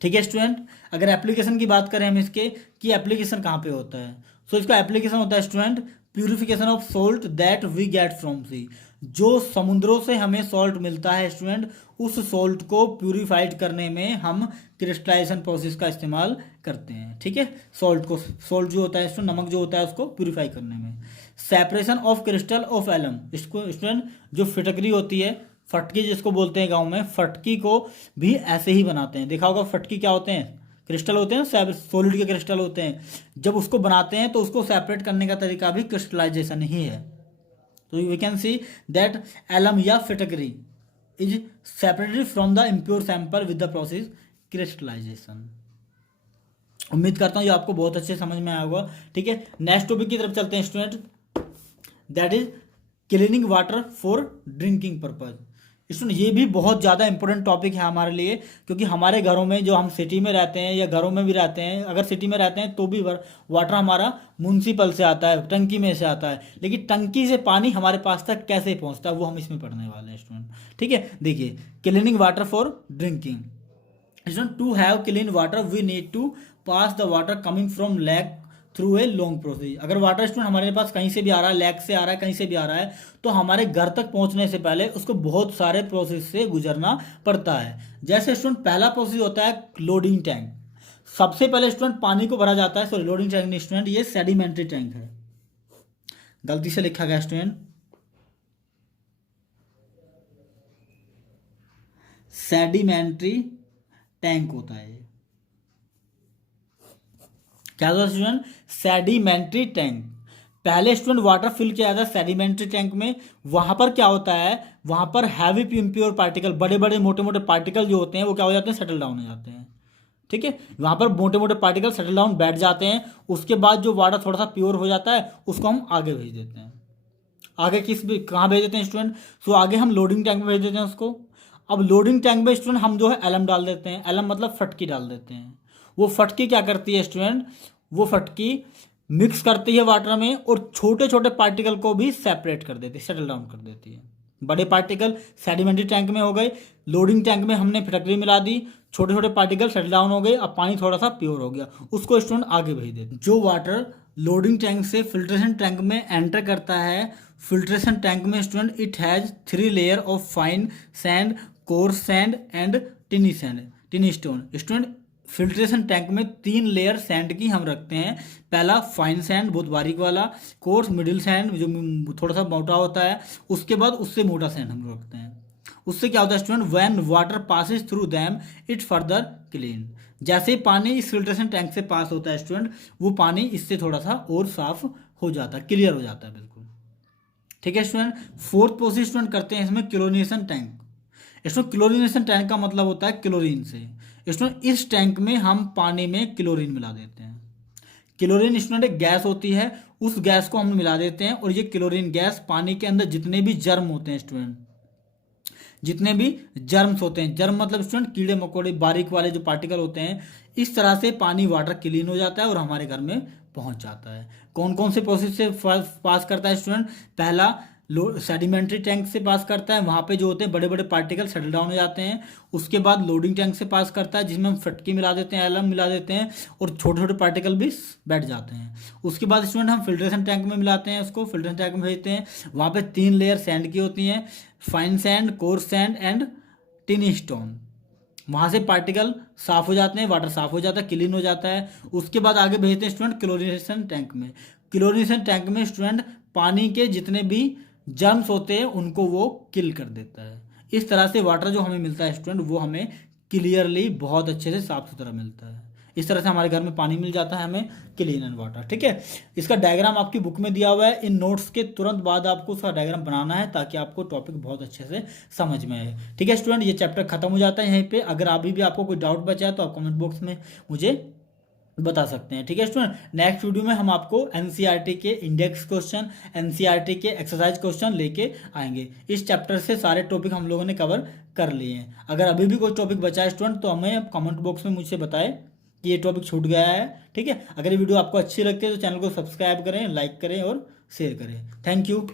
ठीक है स्टूडेंट, अगर एप्लीकेशन की बात करें हम इसके कि एप्लीकेशन कहाँ पे होता है, सो इसका एप्लीकेशन होता है student purification of salt that we get from sea. जो समुद्रों से हमें सॉल्ट मिलता है स्टूडेंट, उस सॉल्ट को प्यूरिफाइड करने में हम क्रिस्टलाइजेशन प्रोसेस का इस्तेमाल करते हैं। ठीक है, सॉल्ट जो होता है स्टूडेंट, नमक जो होता है उसको प्यूरिफाई करने में। Separation of crystal of alum, इसको स्टूडेंट जो फिटकरी होती है, फटकी जिसको बोलते हैं गांव में, फटकी को भी ऐसे ही बनाते हैं। देखा होगा फटकी क्या होते हैं, क्रिस्टल होते हैं, सॉलिड के क्रिस्टल होते हैं। जब उसको बनाते हैं तो उसको सेपरेट करने का तरीका भी क्रिस्टलाइजेशन ही है। तो we can see that alum या फिटकरी is separated from the impure sample with the process crystallisation. उम्मीद करता हूँ ये आपको बहुत अच्छे समझ में आया होगा। ठीक है, नेक्स्ट टॉपिक की तरफ चलते हैं student, that is cleaning water for drinking purpose. Student ये भी बहुत ज़्यादा इंपॉर्टेंट टॉपिक है हमारे लिए, क्योंकि हमारे घरों में, जो हम सिटी में रहते हैं या घरों में भी रहते हैं, अगर सिटी में रहते हैं तो भी वाटर हमारा म्यूनसिपल से आता है, टंकी में से आता है, लेकिन टंकी से पानी हमारे पास तक कैसे पहुंचता है वो हम इसमें पढ़ने वाले हैं स्टूडेंट। ठीक है, देखिए cleaning water for drinking. Student to have clean water we need to pass the water coming from lake through a long process. अगर वाटर स्टूडेंट हमारे पास कहीं से भी आ रहा है, लैक से आ रहा है, कहीं से भी आ रहा है, तो हमारे घर तक पहुंचने से पहले उसको बहुत सारे प्रोसेस से गुजरना पड़ता है। जैसे स्टूडेंट पहला प्रोसेस होता है लोडिंग टैंक। सबसे पहले स्टूडेंट पानी को भरा जाता है, सॉरी लोडिंग टैंक नहीं स्टूडेंट, ये सेडिमेंट्री टैंक है, गलती से लिखा गया स्टूडेंट, सेडिमेंट्री टैंक होता है। क्या होता है स्टूडेंट, सेडिमेंट्री टैंक। पहले स्टूडेंट वाटर फिल किया जाता है सेडिमेंट्री टैंक में। वहां पर क्या होता है, वहां पर हैवी इम्प्योर पार्टिकल, बड़े बड़े मोटे मोटे पार्टिकल जो होते हैं वो क्या हो जाते हैं, सेटल डाउन हो जाते हैं। ठीक है, वहां पर मोटे मोटे पार्टिकल सेटल डाउन बैठ जाते हैं। उसके बाद जो वाटर थोड़ा सा प्योर हो जाता है उसको हम आगे भेज देते हैं। आगे कहाँ भेज देते हैं स्टूडेंट, सो आगे हम लोडिंग टैंक में भेज देते हैं उसको। अब लोडिंग टैंक में स्टूडेंट हम जो है एलम डाल देते हैं, एलम मतलब फटकी डाल देते हैं। वो फटकी क्या करती है स्टूडेंट, वो फटकी मिक्स करती है वाटर में और छोटे छोटे पार्टिकल को भी सेपरेट कर देती है, सेटल डाउन कर देती है। बड़े पार्टिकल सेडिमेंट्री टैंक में हो गए, लोडिंग टैंक में हमने फिटकरी मिला दी, छोटे छोटे पार्टिकल सेटल डाउन हो गए, अब पानी थोड़ा सा प्योर हो गया, उसको स्टूडेंट आगे भेज देते हैं। जो वाटर लोडिंग टैंक से फिल्ट्रेशन टैंक में एंटर करता है, फिल्ट्रेशन टैंक में student it has 3 layer of fine sand, coarse sand and टिनी sand, टिनी stone. Student filtration tank में 3 लेयर सैंड की हम रखते हैं। पहला फाइन सैंड, बहुत बारीक वाला, कोर्स मिडिल सैंड जो थोड़ा सा मोटा होता है, उसके बाद उससे मोटा सैंड हम रखते हैं। उससे क्या होता है student, when water passes through them it further clean. जैसे ही पानी इस फिल्ट्रेशन टैंक से पास होता है स्टूडेंट, वो पानी इससे थोड़ा सा और साफ हो जाता है, क्लियर हो जाता है बिल्कुल। ठीक है स्टूडेंट। फोर्थ प्रोसेस स्टूडेंट करते हैं इसमें क्लोरिनेशन टैंक। इसमें क्लोरिनेशन टैंक का मतलब होता है क्लोरीन से। स्टूडेंट इस टैंक में हम पानी में क्लोरीन मिला देते हैं। क्लोरीन स्टूडेंट एक गैस होती है, उस गैस को हम मिला देते हैं, और ये क्लोरीन गैस पानी के अंदर जितने भी जर्म होते हैं स्टूडेंट, जितने भी जर्म्स होते हैं, जर्म मतलब स्टूडेंट कीड़े मकोड़े बारीक वाले जो पार्टिकल होते हैं, इस तरह से पानी वाटर क्लीन हो जाता है और हमारे घर में पहुंच जाता है। कौन कौन से प्रोसेस से पास करता है स्टूडेंट, पहला सेडिमेंट्री टैंक से पास करता है, वहाँ पे जो होते हैं बड़े बड़े पार्टिकल सेटल डाउन हो जाते हैं। उसके बाद लोडिंग टैंक से पास करता है, जिसमें हम फटकी मिला देते हैं, एलम मिला देते हैं, और छोटे छोटे पार्टिकल भी बैठ जाते हैं। उसके बाद स्टूडेंट हम फिल्ट्रेशन टैंक में मिलाते हैं, उसको फिल्ट्रेशन टैंक में भेजते हैं। वहाँ पे 3 लेयर सैंड की होती हैं, fine sand, coarse sand and tin stone. वहाँ से पार्टिकल साफ हो जाते हैं, वाटर साफ हो जाता है, क्लीन हो जाता है। उसके बाद आगे भेजते हैं स्टूडेंट क्लोरिनेशन टैंक में। क्लोरिनेशन टैंक में स्टूडेंट पानी के जितने भी जर्म्स होते हैं उनको वो किल कर देता है। इस तरह से वाटर जो हमें मिलता है स्टूडेंट, वो हमें क्लियरली बहुत अच्छे से साफ सुथरा मिलता है। इस तरह से हमारे घर में पानी मिल जाता है हमें क्लीन एंड वाटर। ठीक है, इसका डायग्राम आपकी बुक में दिया हुआ है। इन नोट्स के तुरंत बाद आपको उसका डायग्राम बनाना है, ताकि आपको टॉपिक बहुत अच्छे से समझ में आए। ठीक है स्टूडेंट, ये चैप्टर खत्म हो जाता है यहीं पे। अगर अभी भी आपको कोई डाउट बचा है तो आप कमेंट बॉक्स में मुझे बता सकते हैं। ठीक है स्टूडेंट, नेक्स्ट वीडियो में हम आपको एनसीईआरटी के इंडेक्स क्वेश्चन, एनसीईआरटी के एक्सरसाइज क्वेश्चन लेके आएंगे। इस चैप्टर से सारे टॉपिक हम लोगों ने कवर कर लिए हैं। अगर अभी भी कोई टॉपिक बचा है स्टूडेंट, तो हमें कमेंट बॉक्स में मुझसे बताएं कि ये टॉपिक छूट गया है। ठीक है, अगर ये वीडियो आपको अच्छी लगती है तो चैनल को सब्सक्राइब करें, लाइक करें और शेयर करें। Thank you.